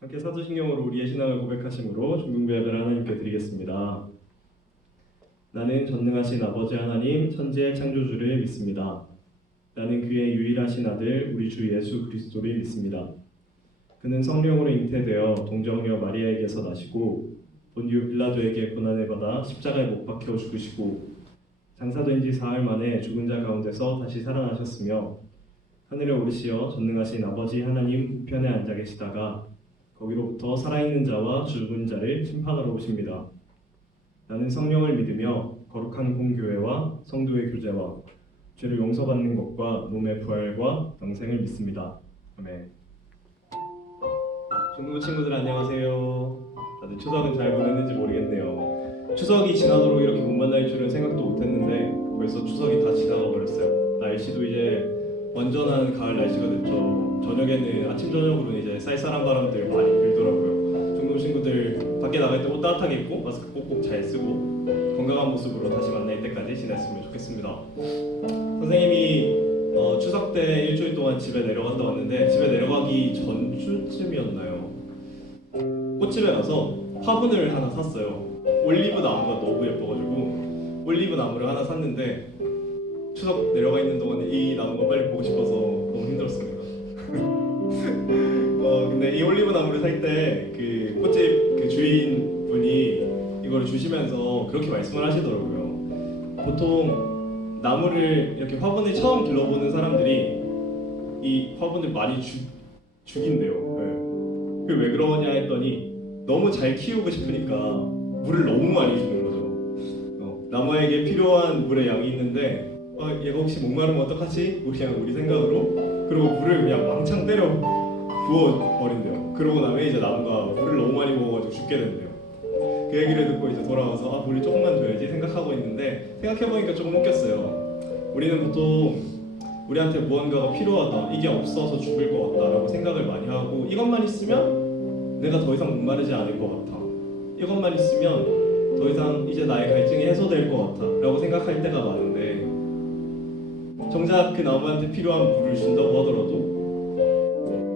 함께 사도신경으로 우리의 신앙을 고백하심으로 중등부 예배를 하나님께 드리겠습니다. 나는 전능하신 아버지 하나님 천지의 창조주를 믿습니다. 나는 그의 유일하신 아들 우리 주 예수 그리스도를 믿습니다. 그는 성령으로 잉태되어 동정녀 마리아에게서 나시고 본디오 빌라도에게 고난을 받아 십자가에 못 박혀 죽으시고 장사된 지 사흘 만에 죽은 자 가운데서 다시 살아나셨으며 하늘에 오르시어 전능하신 아버지 하나님 우편에 앉아 계시다가 거기로부터 살아있는 자와 죽은 자를 심판하러 오십니다. 나는 성령을 믿으며 거룩한 공교회와 성도의 교제와 죄를 용서받는 것과 몸의 부활과 영생을 믿습니다. 아멘. 중국어 친구들 안녕하세요. 다들 추석은 잘 보냈는지 모르겠네요. 추석이 지나도록 이렇게 못 만날 줄은 생각도 못했는데 벌써 추석이 다 지나가 버렸어요. 날씨도 이제 완전한 가을 날씨가 됐죠. 저녁에는 아침 저녁으로는 이제 쌀쌀한 바람들 많이 불더라고요. 중국 친구들 밖에 나갈 때 옷 따뜻하게 입고 마스크 꼭꼭 잘 쓰고 건강한 모습으로 다시 만날 때까지 지냈으면 좋겠습니다. 선생님이 추석 때 일주일 동안 집에 내려간다 왔는데 집에 내려가기 전주쯤이었나요? 꽃집에 가서 화분을 하나 샀어요. 올리브 나무가 너무 예뻐가지고 올리브 나무를 하나 샀는데 추석 내려가 있는 동안에 이 나무가 빨리 보고 싶어서 너무 힘들었습니다. 근데 이 올리브 나무를 살 때 그 꽃집 그 주인분이 이걸 주시면서 그렇게 말씀을 하시더라고요. 보통 나무를 이렇게 화분을 처음 길러보는 사람들이 이 화분을 많이 죽인대요. 네. 그게 왜 그러냐 했더니 너무 잘 키우고 싶으니까 물을 너무 많이 주는 거죠. 나무에게 필요한 물의 양이 있는데 얘가 혹시 목마르면 어떡하지? 우리 생각으로 그리고 물을 그냥 왕창 때려 부어버린대요. 그러고 나면 이제 나무가 물을 너무 많이 먹어가지고 죽게 된대요. 그 얘기를 듣고 이제 돌아와서 물을 조금만 줘야지 생각하고 있는데 생각해보니까 조금 웃겼어요. 우리는 보통 우리한테 무언가가 필요하다, 이게 없어서 죽을 것 같다라고 생각을 많이 하고 이것만 있으면 내가 더 이상 목마르지 않을 것 같아, 이것만 있으면 더 이상 이제 나의 갈증이 해소될 것 같아 라고 생각할 때가 많은데 정작 그 나무한테 필요한 물을 준다고 하더라도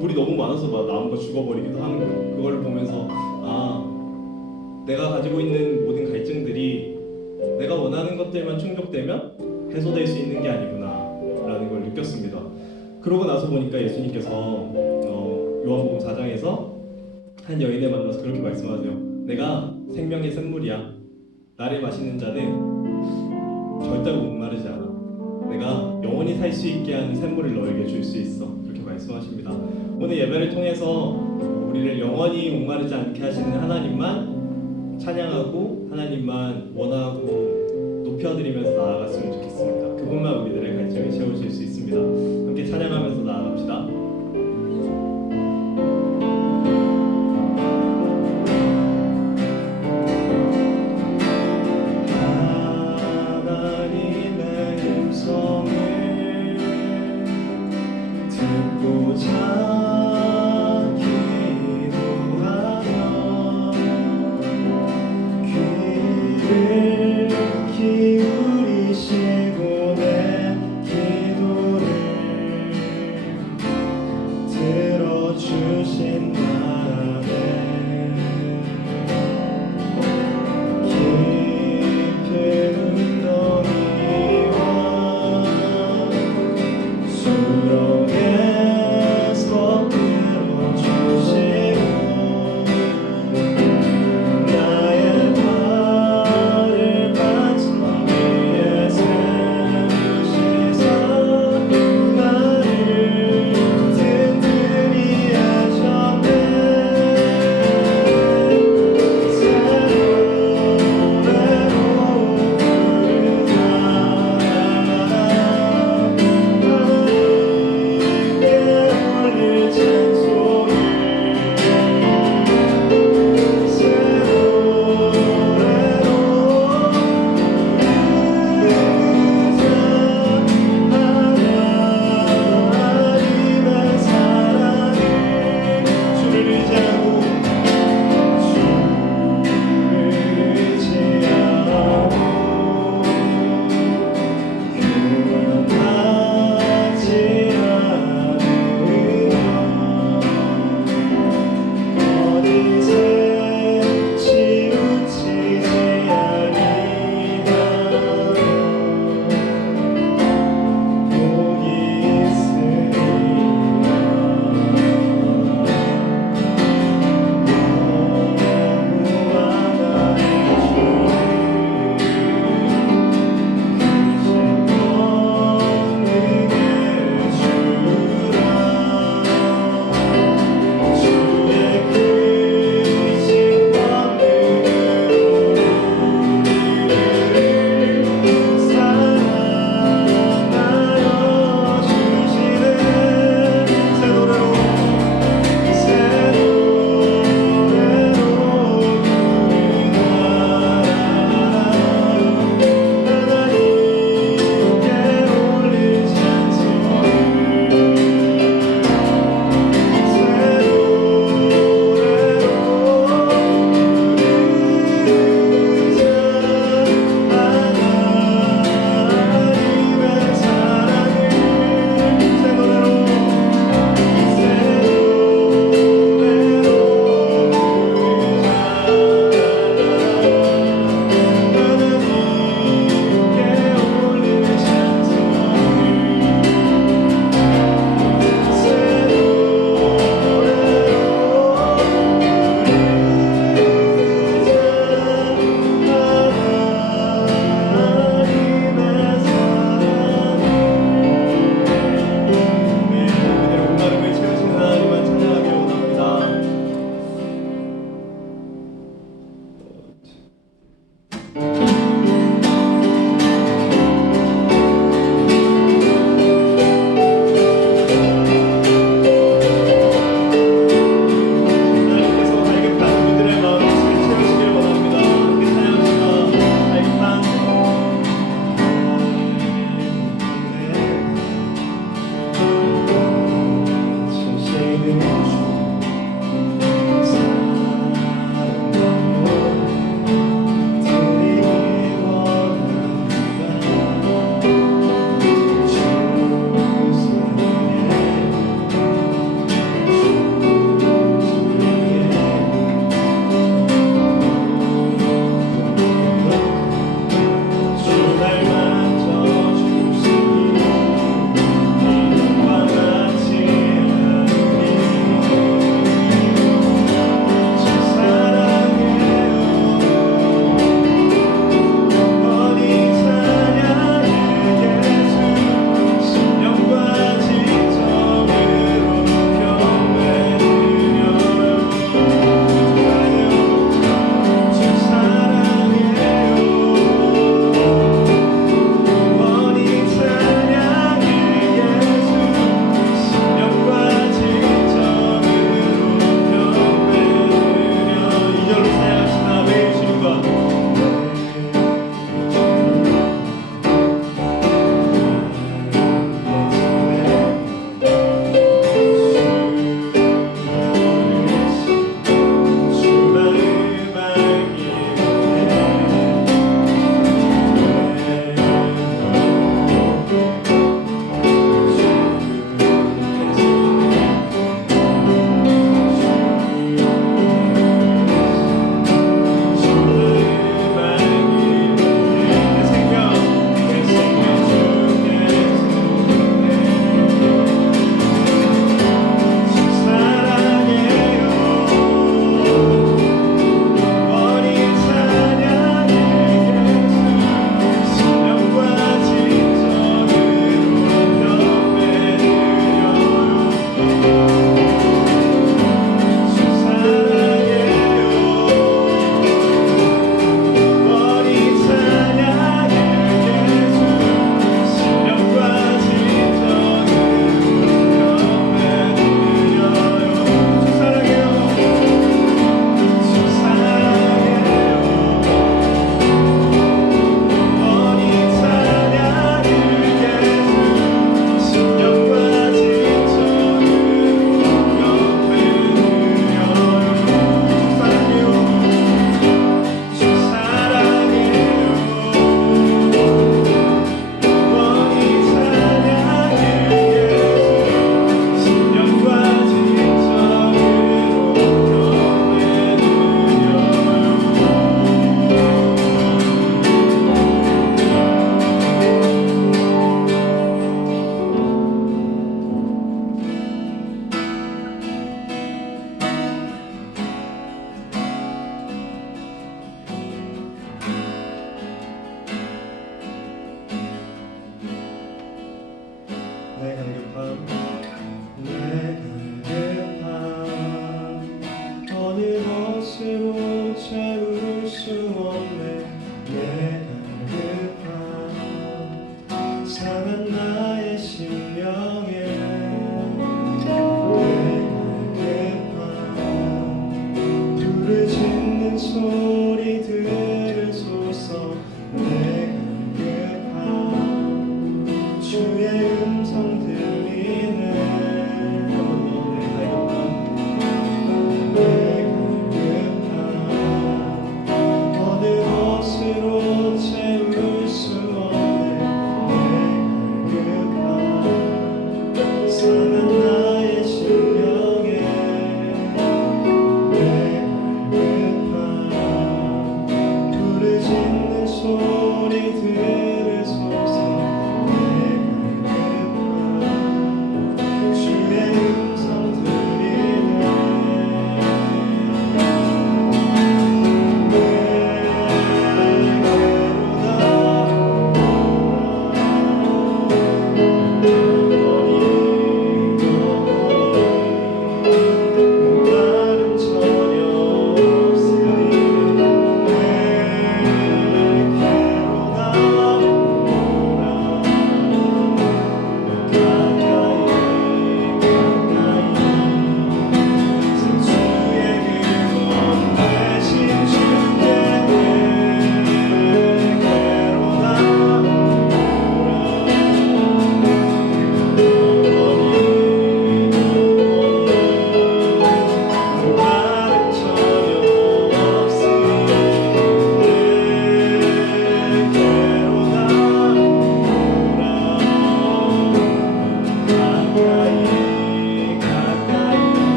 물이 너무 많아서 막 나무가 죽어버리기도 하는 거예요. 그걸 보면서 내가 가지고 있는 모든 갈증들이 내가 원하는 것들만 충족되면 해소될 수 있는 게 아니구나 라는 걸 느꼈습니다. 그러고 나서 보니까 예수님께서 요한복음 4장에서 한 여인을 만나서 그렇게 말씀하세요. 내가 생명의 샘물이야. 나를 마시는 자는 절대로 목마르지 않아. 내가 영원히 살 수 있게 하는 샘물을 너에게 줄 수 있어. 그렇게 말씀하십니다. 오늘 예배를 통해서 우리를 영원히 목마르지 않게 하시는 하나님만 찬양하고 하나님만 원하고 높여드리면서 나아갔으면 좋겠습니다. 그분만 우리들의 갈증을 채우실 수 있습니다. 함께 찬양하면서 나아갑시다. 수렁에 서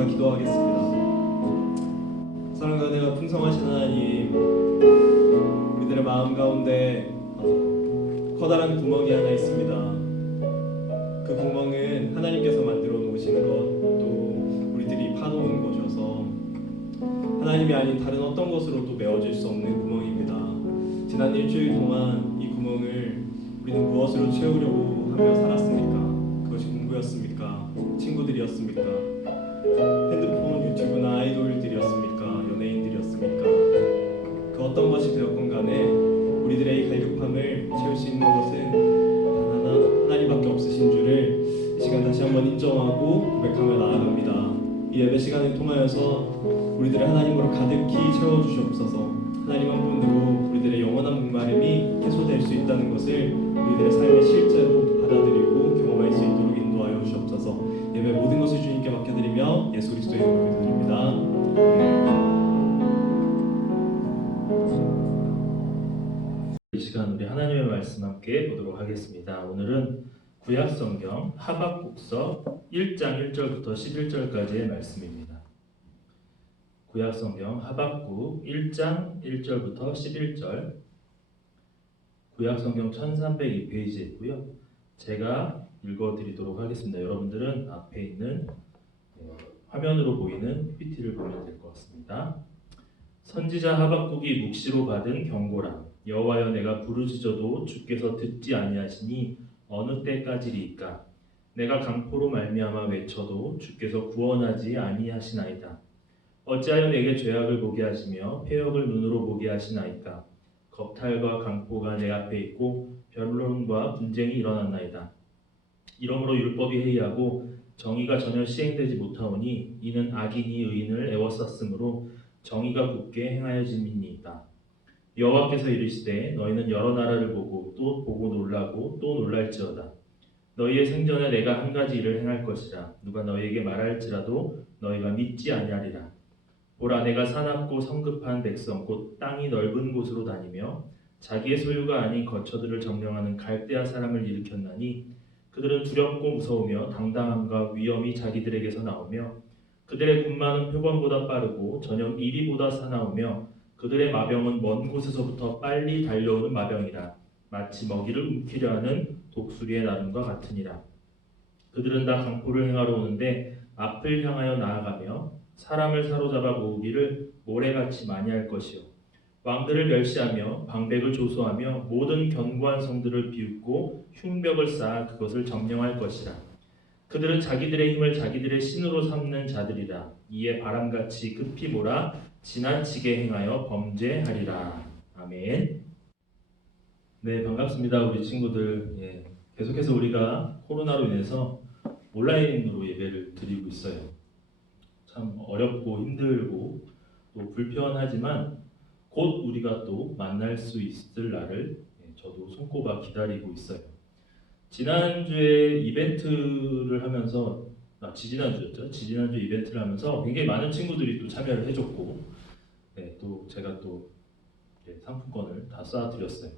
제가 기도하겠습니다. 사랑과 은혜가 풍성하신 하나님, 우리들의 마음 가운데 커다란 구멍이 하나 있습니다. 그 구멍은 하나님께서 만들어 놓으신 것, 또 우리들이 파놓은 것이어서 하나님이 아닌 다른 어떤 것으로도 메워질 수 없는 구멍입니다. 지난 일주일 동안 이 구멍을 우리는 무엇으로 채우려고 하며 살았습니까? 그것이 공부였습니까? 친구들이었습니까? 핸드폰, 유튜브나 아이돌들이었습니까? 연예인들이었습니까? 그 어떤 것이 되었건 간에 우리들의 이 갈급함을 채울 수 있는 것은 단 하나, 하나님밖에 없으신 줄을 이 시간 다시 한번 인정하고 고백하며 나아갑니다. 이 예배 시간을 통하여서 우리들의 하나님으로 가득히 채워주시옵소서. 하나님 한 분으로 우리들의 영원한 목마름이 해소될 수 있다는 것을 우리들의 삶의 실제로 받아들이고 경험할 수 있도록 인도하여 주시옵소서. 예배 모든 것을 주님께 맡겨드리며 예수 그리스도의 이름으로 기도드립니다. 이 시간 우리 하나님의 말씀 함께 보도록 하겠습니다. 오늘은 구약성경 하박국서 1장 1절부터 11절까지의 말씀입니다. 구약성경 하박국 1장 1절부터 11절, 구약성경 1302페이지에 있고요. 제가 읽어드리도록 하겠습니다. 여러분들은 앞에 있는 화면으로 보이는 PPT를 보면 될 것 같습니다. 선지자 하박국이 묵시로 받은 경고라. 여호와여, 내가 부르짖어도 주께서 듣지 아니하시니 어느 때까지리이까? 내가 강포로 말미암아 외쳐도 주께서 구원하지 아니하시나이다. 어찌하여 내게 죄악을 보게 하시며 패역을 눈으로 보게 하시나이까? 겁탈과 강포가 내 앞에 있고 변론과 분쟁이 일어났나이다. 이러므로 율법이 해이하고 정의가 전혀 시행되지 못하오니 이는 악인이 의인을 애워쌌으므로 정의가 굳게 행하여짐이니이다. 여호와께서 이르시되 너희는 여러 나라를 보고 또 보고 놀라고 또 놀랄지어다. 너희의 생전에 내가 한 가지 일을 행할 것이라. 누가 너희에게 말할지라도 너희가 믿지 아니하리라. 보라, 내가 사납고 성급한 백성 곧 땅이 넓은 곳으로 다니며 자기의 소유가 아닌 거처들을 점령하는 갈대아 사람을 일으켰나니 그들은 두렵고 무서우며 당당함과 위엄이 자기들에게서 나오며 그들의 군마는 표범보다 빠르고 저녁 이리보다 사나우며 그들의 마병은 먼 곳에서부터 빨리 달려오는 마병이라. 마치 먹이를 움키려 하는 독수리의 나름과 같으니라. 그들은 다 강포를 행하러 오는데 앞을 향하여 나아가며 사람을 사로잡아 모으기를 모래같이 많이 할 것이요. 왕들을 멸시하며 방백을 조소하며 모든 견고한 성들을 비웃고 흉벽을 쌓아 그것을 점령할 것이라. 그들은 자기들의 힘을 자기들의 신으로 삼는 자들이라. 이에 바람같이 급히 몰아 지나치게 행하여 범죄하리라. 아멘. 네, 반갑습니다, 우리 친구들. 계속해서 우리가 코로나로 인해서 온라인으로 예배를 드리고 있어요. 참 어렵고 힘들고 또 불편하지만 곧 우리가 또 만날 수 있을 날을 저도 손꼽아 기다리고 있어요. 지난주에 이벤트를 하면서 지지난주였죠. 지지난주 이벤트를 하면서 굉장히 많은 친구들이 또 참여를 해줬고, 또 제가 또 상품권을 다 쏴드렸어요.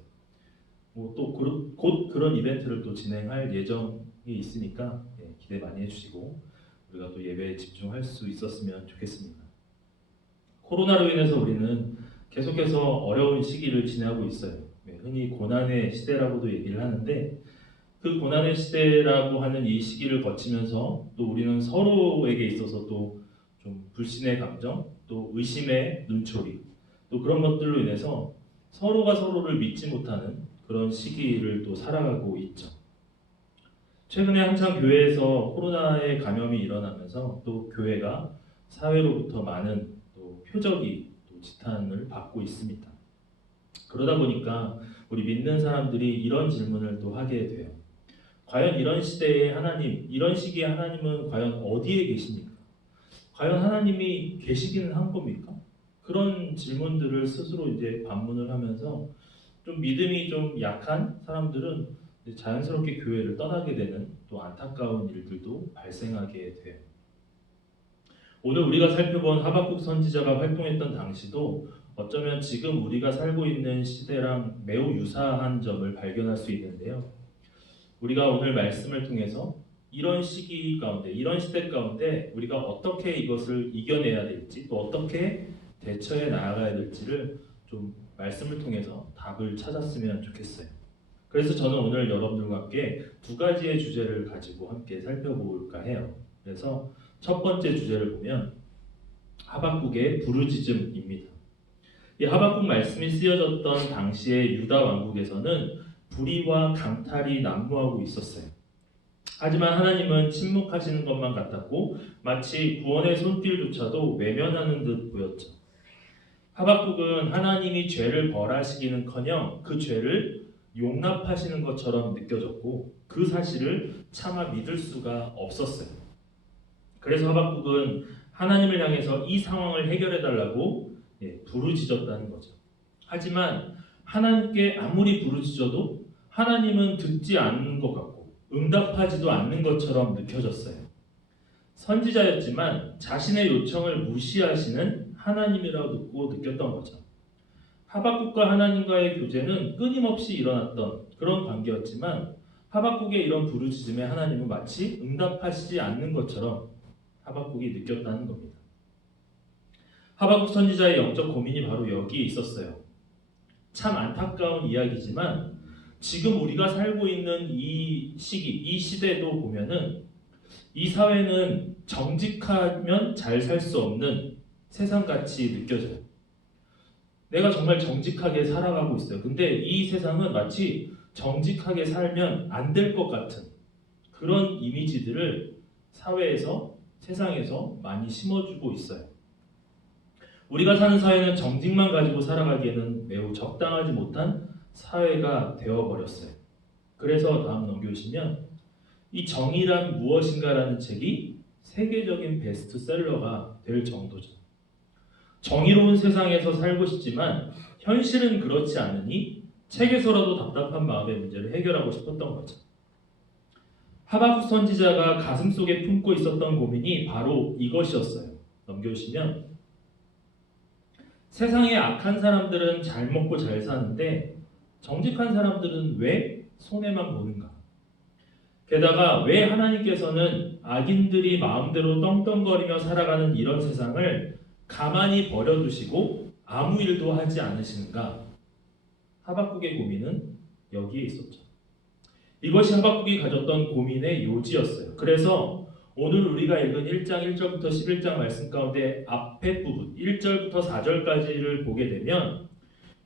또 곧 그런 이벤트를 또 진행할 예정이 있으니까 기대 많이 해주시고 우리가 또 예배에 집중할 수 있었으면 좋겠습니다. 코로나로 인해서 우리는 계속해서 어려운 시기를 지나고 있어요. 흔히 고난의 시대라고도 얘기를 하는데 그 고난의 시대라고 하는 이 시기를 거치면서 또 우리는 서로에게 있어서 또 좀 불신의 감정, 또 의심의 눈초리, 또 그런 것들로 인해서 서로가 서로를 믿지 못하는 그런 시기를 또 살아가고 있죠. 최근에 한창 교회에서 코로나의 감염이 일어나면서 또 교회가 사회로부터 많은 또 표적이 또 지탄을 받고 있습니다. 그러다 보니까 우리 믿는 사람들이 이런 질문을 또 하게 돼요. 과연 이런 시대에 하나님, 이런 시기에 하나님은 과연 어디에 계십니까? 과연 하나님이 계시기는 한 겁니까? 그런 질문들을 스스로 이제 반문을 하면서 좀 믿음이 좀 약한 사람들은 자연스럽게 교회를 떠나게 되는 또 안타까운 일들도 발생하게 돼요. 오늘 우리가 살펴본 하박국 선지자가 활동했던 당시도 어쩌면 지금 우리가 살고 있는 시대랑 매우 유사한 점을 발견할 수 있는데요. 우리가 오늘 말씀을 통해서 이런 시기 가운데, 이런 시대 가운데 우리가 어떻게 이것을 이겨내야 될지, 또 어떻게 대처해 나아가야 될지를 좀 말씀을 통해서 답을 찾았으면 좋겠어요. 그래서 저는 오늘 여러분들과 함께 두 가지의 주제를 가지고 함께 살펴볼까 해요. 그래서 첫 번째 주제를 보면 하박국의 부르짖음입니다. 이 하박국 말씀이 쓰여졌던 당시의 유다 왕국에서는 불의와 강탈이 난무하고 있었어요. 하지만 하나님은 침묵하시는 것만 같았고 마치 구원의 손길조차도 외면하는 듯 보였죠. 하박국은 하나님이 죄를 벌하시기는커녕 그 죄를 용납하시는 것처럼 느껴졌고 그 사실을 차마 믿을 수가 없었어요. 그래서 하박국은 하나님을 향해서 이 상황을 해결해 달라고 부르짖었다는 거죠. 하지만 하나님께 아무리 부르짖어도 하나님은 듣지 않는 것 같고 응답하지도 않는 것처럼 느껴졌어요. 선지자였지만 자신의 요청을 무시하시는 하나님이라고 느꼈던 거죠. 하박국과 하나님과의 교제는 끊임없이 일어났던 그런 관계였지만 하박국의 이런 부르짖음에 하나님은 마치 응답하시지 않는 것처럼 하박국이 느꼈다는 겁니다. 하박국 선지자의 영적 고민이 바로 여기에 있었어요. 참 안타까운 이야기지만 지금 우리가 살고 있는 이 시기, 이 시대도 보면은 이 사회는 정직하면 잘 살 수 없는 세상같이 느껴져요. 내가 정말 정직하게 살아가고 있어요. 근데 이 세상은 마치 정직하게 살면 안 될 것 같은 그런 이미지들을 사회에서, 세상에서 많이 심어주고 있어요. 우리가 사는 사회는 정직만 가지고 살아가기에는 매우 적당하지 못한 사회가 되어버렸어요. 그래서 다음 넘겨주시면 이 정의란 무엇인가라는 책이 세계적인 베스트셀러가 될 정도죠. 정의로운 세상에서 살고 싶지만 현실은 그렇지 않으니 책에서라도 답답한 마음의 문제를 해결하고 싶었던 거죠. 하박국 선지자가 가슴속에 품고 있었던 고민이 바로 이것이었어요. 넘겨주시면 세상에 악한 사람들은 잘 먹고 잘 사는데 정직한 사람들은 왜 손해만 보는가? 게다가 왜 하나님께서는 악인들이 마음대로 떵떵거리며 살아가는 이런 세상을 가만히 버려두시고 아무 일도 하지 않으시는가? 하박국의 고민은 여기에 있었죠. 이것이 하박국이 가졌던 고민의 요지였어요. 그래서 오늘 우리가 읽은 1장 1절부터 11장 말씀 가운데 앞에 부분 1절부터 4절까지를 보게 되면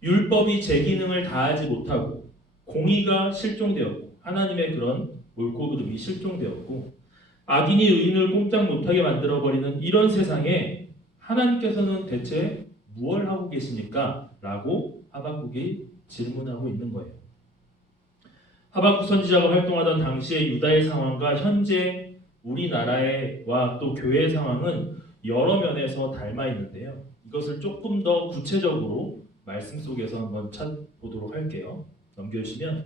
율법이 제 기능을 다하지 못하고 공의가 실종되었고 하나님의 그런 옳고 그름이 실종되었고 악인이 의인을 꼼짝 못하게 만들어버리는 이런 세상에 하나님께서는 대체 무엇을 하고 계십니까? 라고 하박국이 질문하고 있는 거예요. 하박국 선지자가 활동하던 당시의 유다의 상황과 현재 우리나라와 또 교회의 상황은 여러 면에서 닮아 있는데요. 이것을 조금 더 구체적으로 말씀 속에서 한번 찾보도록 할게요. 넘겨주시면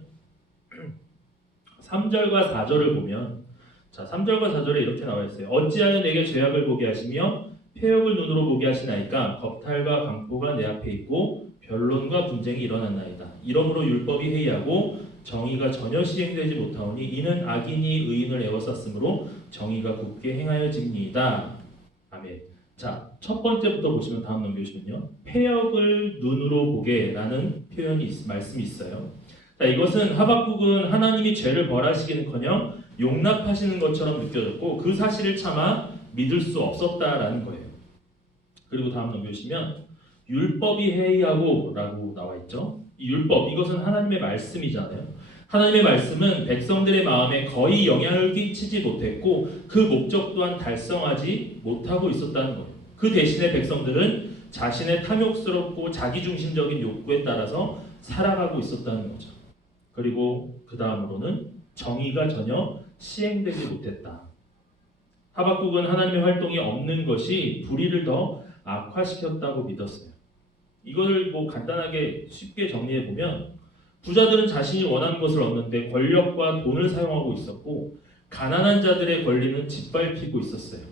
3절과 4절을 보면 자 3절과 4절에 이렇게 나와 있어요. 어찌하여 내게 죄악을 보게 하시며 폐역을 눈으로 보게 하시나이까 겁탈과 강포가 내 앞에 있고 변론과 분쟁이 일어났나이다. 이러므로 율법이 해이하고 정의가 전혀 시행되지 못하오니 이는 악인이 의인을 애워쌌으므로 정의가 굳게 행하여집니다. 아멘. 자, 첫 번째부터 보시면 다음 넘겨주시면요. 폐역을 눈으로 보게라는 말씀이 있어요. 자, 이것은 하박국은 하나님이 죄를 벌하시기는커녕 용납하시는 것처럼 느껴졌고 그 사실을 차마 믿을 수 없었다라는 거예요. 그리고 다음 넘겨주시면 율법이 해이하고 라고 나와 있죠. 이 율법, 이것은 하나님의 말씀이잖아요. 하나님의 말씀은 백성들의 마음에 거의 영향을 끼치지 못했고 그 목적 또한 달성하지 못하고 있었다는 거예요. 그 대신에 백성들은 자신의 탐욕스럽고 자기중심적인 욕구에 따라서 살아가고 있었다는 거죠. 그리고 그 다음으로는 정의가 전혀 시행되지 못했다. 하박국은 하나님의 활동이 없는 것이 불의를 더 악화시켰다고 믿었어요. 이걸 간단하게 쉽게 정리해 보면 부자들은 자신이 원하는 것을 얻는데 권력과 돈을 사용하고 있었고 가난한 자들의 권리는 짓밟히고 있었어요.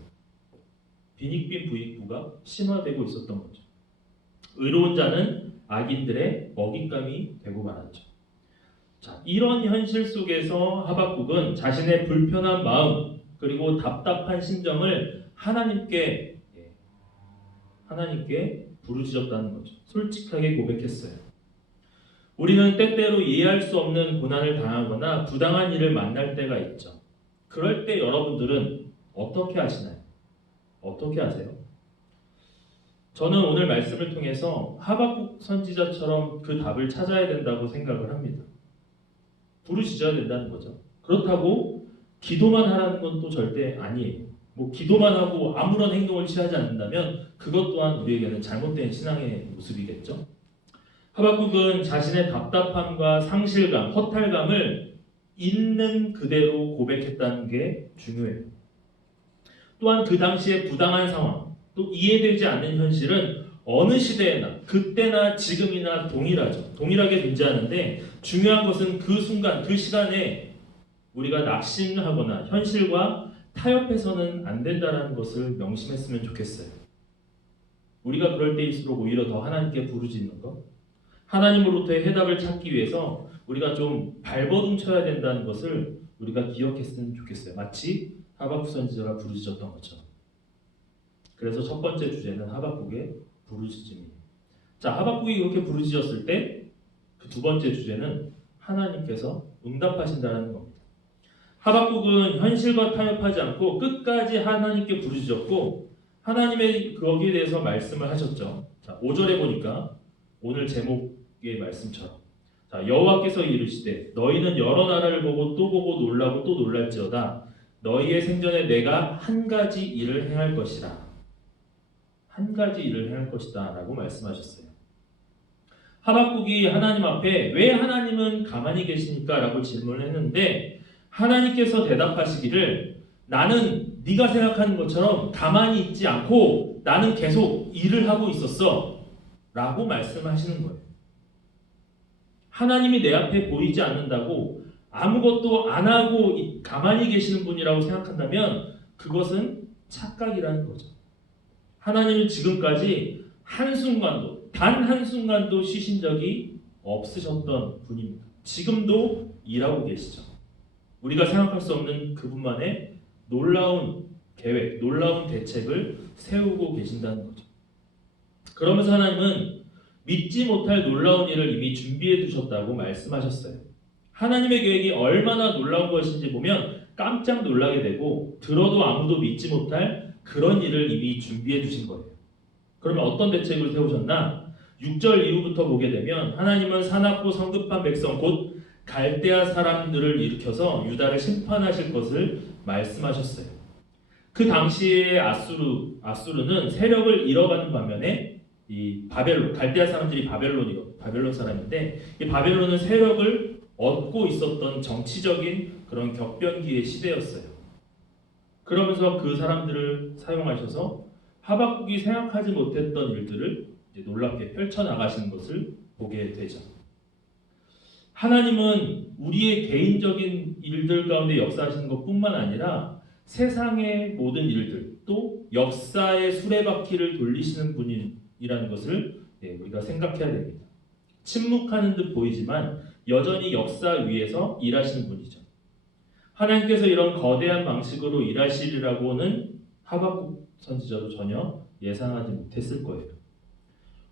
빈익빈 부익부가 심화되고 있었던 거죠. 의로운 자는 악인들의 먹잇감이 되고 말았죠. 자, 이런 현실 속에서 하박국은 자신의 불편한 마음 그리고 답답한 심정을 하나님께 부르짖었다는 거죠. 솔직하게 고백했어요. 우리는 때때로 이해할 수 없는 고난을 당하거나 부당한 일을 만날 때가 있죠. 그럴 때 여러분들은 어떻게 하시나요? 어떻게 하세요? 저는 오늘 말씀을 통해서 하박국 선지자처럼 그 답을 찾아야 된다고 생각을 합니다. 부르짖어야 된다는 거죠. 그렇다고 기도만 하라는 건 또 절대 아니에요. 뭐 기도만 하고 아무런 행동을 취하지 않는다면 그것 또한 우리에게는 잘못된 신앙의 모습이겠죠. 하박국은 자신의 답답함과 상실감, 허탈감을 있는 그대로 고백했다는 게 중요해요. 또한 그 당시의 부당한 상황, 또 이해되지 않는 현실은 어느 시대에나 그때나 지금이나 동일하죠. 동일하게 존재하는데 중요한 것은 그 순간, 그 시간에 우리가 낙심하거나 현실과 타협해서는 안 된다는 것을 명심했으면 좋겠어요. 우리가 그럴 때일수록 오히려 더 하나님께 부르짖는 것, 하나님으로부터의 해답을 찾기 위해서 우리가 좀 발버둥 쳐야 된다는 것을 우리가 기억했으면 좋겠어요. 마치 하박국 선지자가 부르짖었던 것처럼. 그래서 첫 번째 주제는 하박국의 부르짖음이에요. 자, 하박국이 그렇게 부르짖었을 때 그 두 번째 주제는 하나님께서 응답하신다는 겁니다. 하박국은 현실과 타협하지 않고 끝까지 하나님께 부르짖었고 하나님의 거기에 대해서 말씀을 하셨죠. 자, 5절에 보니까 오늘 제목의 말씀처럼 자, 여호와께서 이르시되 너희는 여러 나라를 보고 또 보고 놀라고 또 놀랄지어다. 너희의 생전에 내가 한 가지 일을 행할 것이라. 한 가지 일을 행할 것이다 라고 말씀하셨어요. 하박국이 하나님 앞에 왜 하나님은 가만히 계시니까 라고 질문을 했는데 하나님께서 대답하시기를 나는 네가 생각하는 것처럼 가만히 있지 않고 나는 계속 일을 하고 있었어 라고 말씀하시는 거예요. 하나님이 내 앞에 보이지 않는다고 아무것도 안 하고 가만히 계시는 분이라고 생각한다면 그것은 착각이라는 거죠. 하나님은 지금까지 한순간도 단 한순간도 쉬신 적이 없으셨던 분입니다. 지금도 일하고 계시죠. 우리가 생각할 수 없는 그분만의 놀라운 계획, 놀라운 대책을 세우고 계신다는 거죠. 그러면서 하나님은 믿지 못할 놀라운 일을 이미 준비해 두셨다고 말씀하셨어요. 하나님의 계획이 얼마나 놀라운 것인지 보면 깜짝 놀라게 되고 들어도 아무도 믿지 못할 그런 일을 이미 준비해 두신 거예요. 그러면 어떤 대책을 세우셨나? 6절 이후부터 보게 되면 하나님은 사납고 성급한 백성 곧 갈대아 사람들을 일으켜서 유다를 심판하실 것을 말씀하셨어요. 그 당시에 아수르는 세력을 잃어가는 반면에 이 바벨론, 갈대아 사람들이 바벨론 사람인데 이 바벨론은 세력을 얻고 있었던 정치적인 그런 격변기의 시대였어요. 그러면서 그 사람들을 사용하셔서 하박국이 생각하지 못했던 일들을 이제 놀랍게 펼쳐나가시는 것을 보게 되죠. 하나님은 우리의 개인적인 일들 가운데 역사하시는 것뿐만 아니라 세상의 모든 일들 또 역사의 수레바퀴를 돌리시는 분이라는 것을 우리가 생각해야 됩니다. 침묵하는 듯 보이지만 여전히 역사 위에서 일하시는 분이죠. 하나님께서 이런 거대한 방식으로 일하시리라고는 하박국 선지자도 전혀 예상하지 못했을 거예요.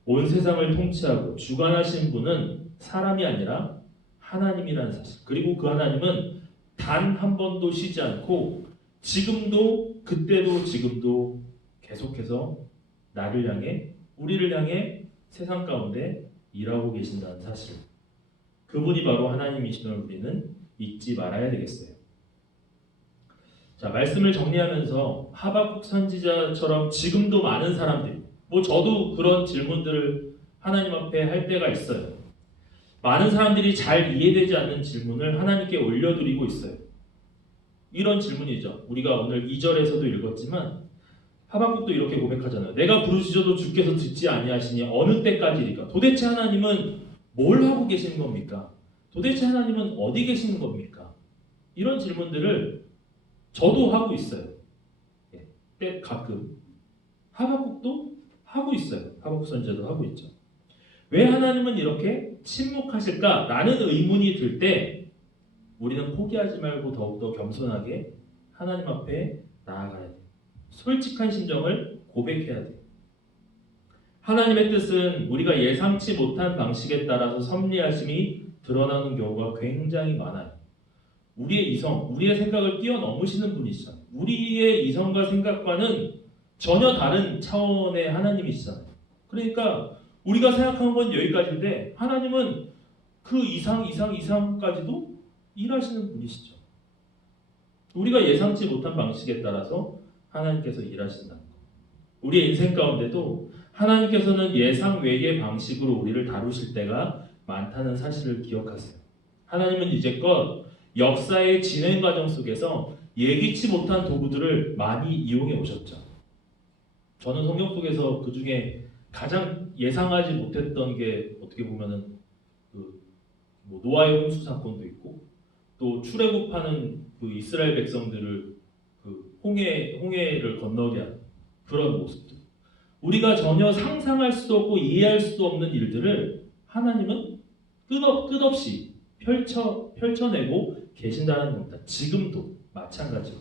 온 세상을 통치하고 주관하신 분은 사람이 아니라 하나님이라는 사실. 그리고 그 하나님은 단 한 번도 쉬지 않고 지금도 그때도 지금도 계속해서 나를 향해 우리를 향해 세상 가운데 일하고 계신다는 사실. 그분이 바로 하나님이심을 우리는 잊지 말아야 되겠어요. 자, 말씀을 정리하면서 하박국 선지자처럼 지금도 많은 사람들이 저도 그런 질문들을 하나님 앞에 할 때가 있어요. 많은 사람들이 잘 이해되지 않는 질문을 하나님께 올려드리고 있어요. 이런 질문이죠. 우리가 오늘 2절에서도 읽었지만 하박국도 이렇게 고백하잖아요. 내가 부르짖어도 주께서 듣지 아니하시니 어느 때까지일까? 도대체 하나님은 뭘 하고 계시는 겁니까? 도대체 하나님은 어디 계시는 겁니까? 이런 질문들을 저도 하고 있어요. 때 가끔 하박국도 하고 있어요. 하박국 선지자도 하고 있죠. 왜 하나님은 이렇게 침묵하실까라는 의문이 들 때 우리는 포기하지 말고 더욱더 겸손하게 하나님 앞에 나아가야 돼요. 솔직한 심정을 고백해야 돼요. 하나님의 뜻은 우리가 예상치 못한 방식에 따라서 섭리하심이 드러나는 경우가 굉장히 많아요. 우리의 이성, 우리의 생각을 뛰어넘으시는 분이시잖아요. 우리의 이성과 생각과는 전혀 다른 차원의 하나님이시잖아요. 그러니까 우리가 생각한 건 여기까지인데 하나님은 그 이상까지도 일하시는 분이시죠. 우리가 예상치 못한 방식에 따라서 하나님께서 일하신다는 것. 우리의 인생 가운데도 하나님께서는 예상 외의 방식으로 우리를 다루실 때가 많다는 사실을 기억하세요. 하나님은 이제껏 역사의 진행 과정 속에서 예기치 못한 도구들을 많이 이용해 오셨죠. 저는 성경 속에서 그 중에 가장 예상하지 못했던 게 어떻게 보면은 노아의 홍수 사건도 있고 또 출애굽하는 그 이스라엘 백성들을 그 홍해를 건너게 하는 그런 모습들. 우리가 전혀 상상할 수도 없고 이해할 수도 없는 일들을 하나님은 끝없이 펼쳐내고 계신다는 겁니다. 지금도 마찬가지로.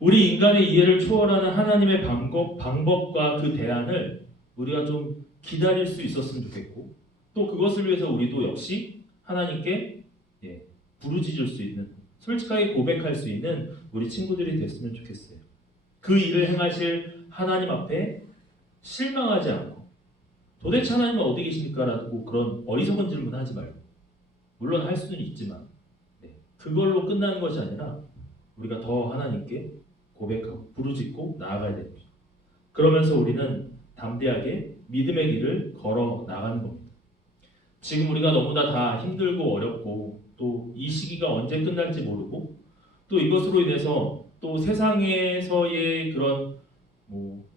우리 인간의 이해를 초월하는 하나님의 방법과 그 대안을 우리가 좀 기다릴 수 있었으면 좋겠고 또 그것을 위해서 우리도 역시 하나님께 부르짖을 수 있는 솔직하게 고백할 수 있는 우리 친구들이 됐으면 좋겠어요. 그 일을 행하실 하나님 앞에 실망하지 않고 도대체 하나님은 어디 계십니까? 라고 그런 어리석은 질문 하지 말고 물론 할 수는 있지만 그걸로 끝나는 것이 아니라 우리가 더 하나님께 고백하고 부르짖고 나아가야 됩니다. 그러면서 우리는 담대하게 믿음의 길을 걸어 나가는 겁니다. 지금 우리가 너무나 다 힘들고 어렵고 또 이 시기가 언제 끝날지 모르고 또 이것으로 인해서 또 세상에서의 그런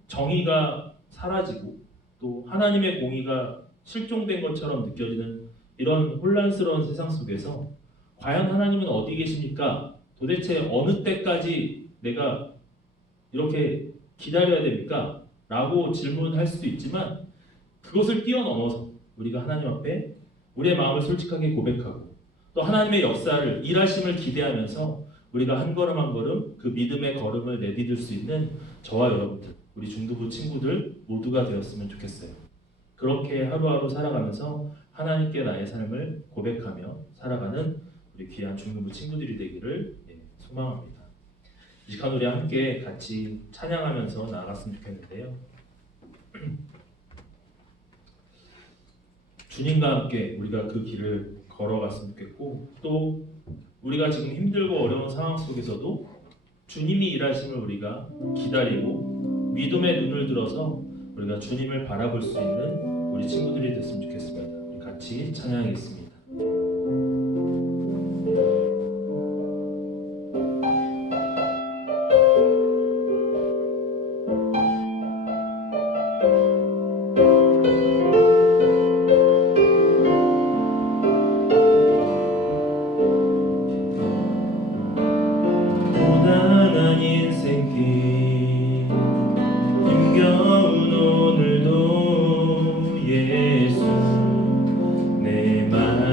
정의가 사라지고 또 하나님의 공의가 실종된 것처럼 느껴지는 이런 혼란스러운 세상 속에서 과연 하나님은 어디 계십니까? 도대체 어느 때까지 내가 이렇게 기다려야 됩니까? 라고 질문할 수도 있지만 그것을 뛰어넘어서 우리가 하나님 앞에 우리의 마음을 솔직하게 고백하고 또 하나님의 역사를 일하심을 기대하면서 우리가 한 걸음 한 걸음 그 믿음의 걸음을 내디딜 수 있는 저와 여러분들 우리 중두부 친구들 모두가 되었으면 좋겠어요. 그렇게 하루하루 살아가면서 하나님께 나의 삶을 고백하며 살아가는 우리 귀한 중두부 친구들이 되기를 소망합니다. 이 시간 우리 함께 같이 찬양하면서 나아갔으면 좋겠는데요. 주님과 함께 우리가 그 길을 걸어갔으면 좋겠고 또 우리가 지금 힘들고 어려운 상황 속에서도 주님이 일하심을 우리가 기다리고 믿음의 눈을 들어서 우리가 주님을 바라볼 수 있는 우리 친구들이 됐으면 좋겠습니다. 우리 같이 찬양하겠습니다. 내 맘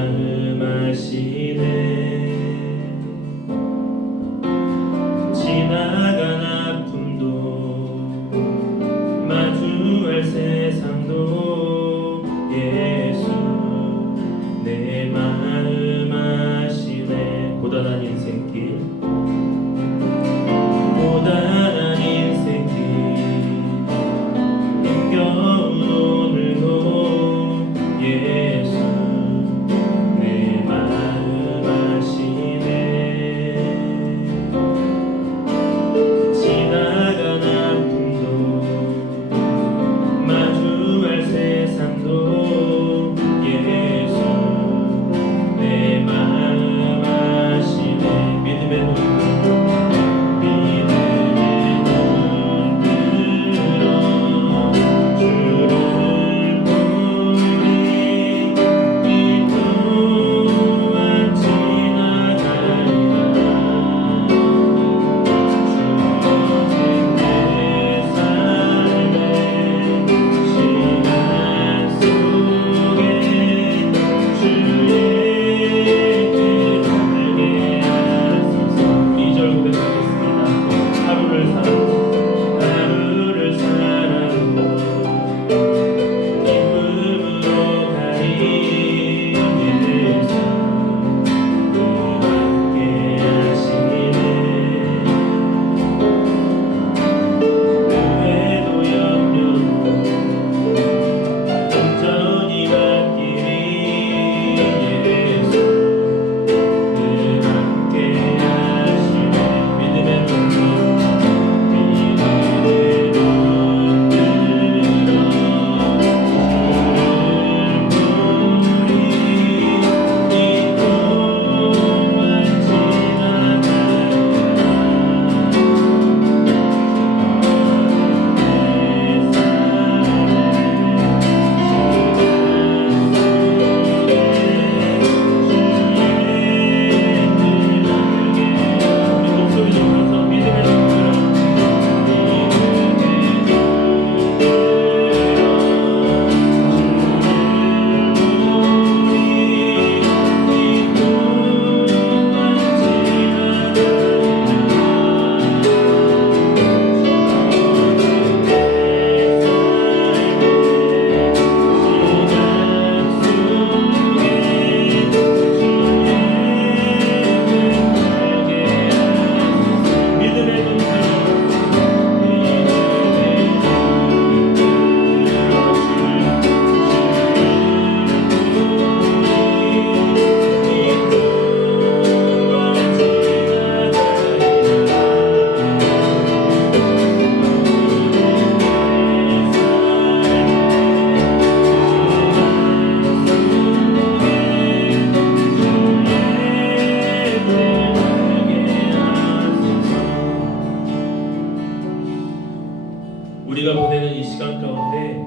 우리가 보내는 이 시간 가운데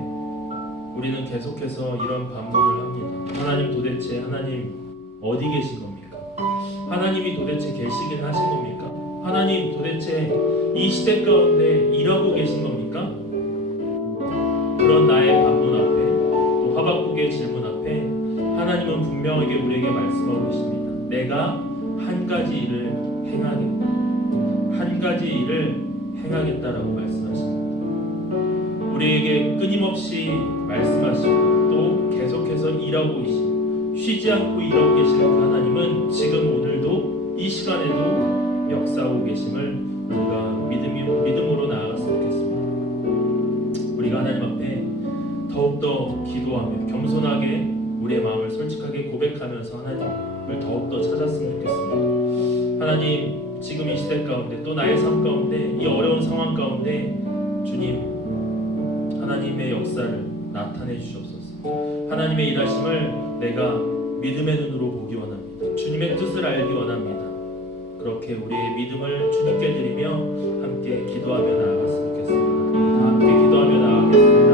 우리는 계속해서 이런 반문을 합니다. 하나님 도대체 하나님 어디 계신 겁니까? 하나님이 도대체 계시긴 하신 겁니까? 하나님 도대체 이 시대 가운데 일하고 계신 겁니까? 그런 나의 반문 앞에 또 하박국의 질문 앞에 하나님은 분명하게 우리에게 말씀하고 계십니다. 내가 한 가지 일을 행하겠다. 한 가지 일을 행하겠다라고 말씀하십니다. 우리에게 끊임없이 말씀하시고 또 계속해서 일하고 계신, 쉬지 않고 일하고 계시는 그 하나님은 지금 오늘도 이 시간에도 역사하고 계심을 우리가 믿음으로 나아갔으면 좋겠습니다. 우리가 하나님 앞에 더욱더 기도하며 겸손하게 우리의 마음을 솔직하게 고백하면서 하나님을 더욱더 찾았으면 좋겠습니다. 하나님, 지금 이 시대 가운데 또 나의 삶 가운데 이 어려운 상황 가운데 주님 하나님의 역사를 나타내 주시옵소서. 하나님의 일하심을 내가 믿음의 눈으로 보기 원합니다. 주님의 뜻을 알기 원합니다. 그렇게 우리의 믿음을 주님께 드리며 함께 기도하며 나아갔으면 좋겠습니다. 다 함께 기도하며 나아가겠습니다.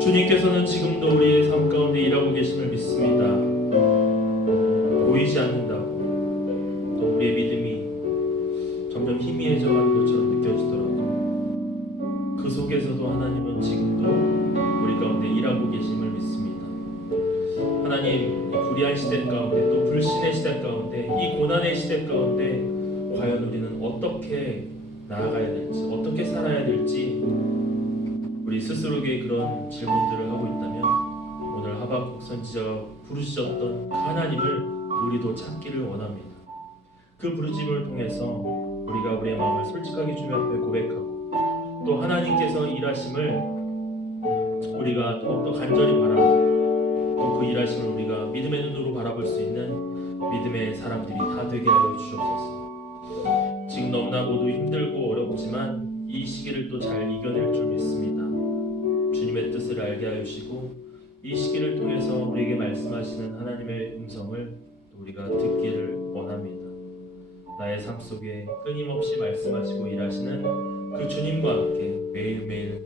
주님께서는 지금도 우리의 삶 가운데 일하고 계심을 믿습니다. 보이지 않는다고 또 우리의 믿음이 점점 희미해져가는 것처럼 느껴지더라도 그 속에서도 하나님은 지금도 우리 가운데 일하고 계심을 믿습니다. 하나님, 이 불의한 시대 가운데 또 불신의 시대 가운데 이 고난의 시대 가운데 과연 우리는 어떻게 나아가야 될지 어떻게 살아야 될지 우리 스스로에게 그런 질문들을 하고 있다면 오늘 하박국 선지자가 부르셨던 하나님을 우리도 찾기를 원합니다. 그 부르심을 통해서 우리가 우리의 마음을 솔직하게 주님 앞에 고백하고 또 하나님께서 일하심을 우리가 더욱더 간절히 바라고 또 그 일하심을 우리가 믿음의 눈으로 바라볼 수 있는 믿음의 사람들이 다 되게 하여 주옵소서. 지금 너무나 모두 힘들고 어렵지만 이 시기를 또 잘 이겨낼 줄 믿습니다. 주님의 뜻을 알게 하여 주시고 이 시기를 통해서 우리에게 말씀하시는 하나님의 음성을 우리가 듣기를 원합니다. 나의 삶 속에 끊임없이 말씀하시고 일하시는 그 주님과 함께 매일매일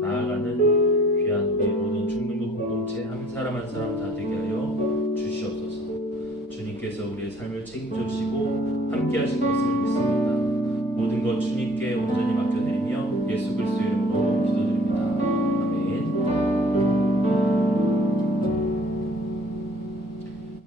나아가는 귀한 우리 모든 중등부 공동체 한 사람 한 사람 다 되게 하여 주시옵소서. 주님께서 우리의 삶을 책임져 주시고 함께 하실 것을 믿습니다. 모든 것 주님께 온전히 맡겨드리며 예수 그리스도의 이름으로 기도드립니다. 아멘.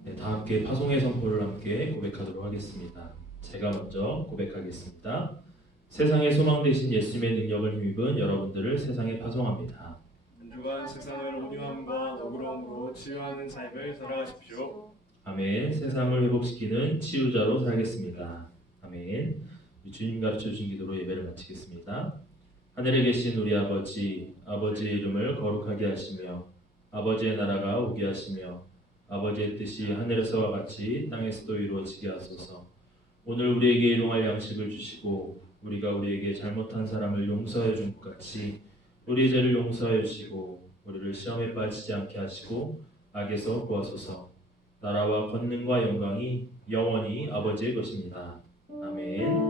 네, 다 함께 파송의 선포를 함께 고백하도록 하겠습니다. 제가 먼저 고백하겠습니다. 세상의 소망 되신 예수님의 능력을 힘입은 여러분들을 세상에 파송합니다. 한 주간 세상을 온유함과 너그러움으로 치유하는 삶을 살아가십시오. 아멘. 세상을 회복시키는 치유자로 살겠습니다. 아멘. 주님 가르쳐 주신 기도로 예배를 마치겠습니다. 하늘에 계신 우리 아버지, 아버지의 이름을 거룩하게 하시며 아버지의 나라가 오게 하시며 아버지의 뜻이 하늘에서와 같이 땅에서도 이루어지게 하소서. 오늘 우리에게 일용할 양식을 주시고 우리가 우리에게 잘못한 사람을 용서해 준 것 같이 우리의 죄를 용서해 주시고 우리를 시험에 빠지지 않게 하시고 악에서 구하소서. 나라와 권능과 영광이 영원히 아버지의 것입니다. 아멘.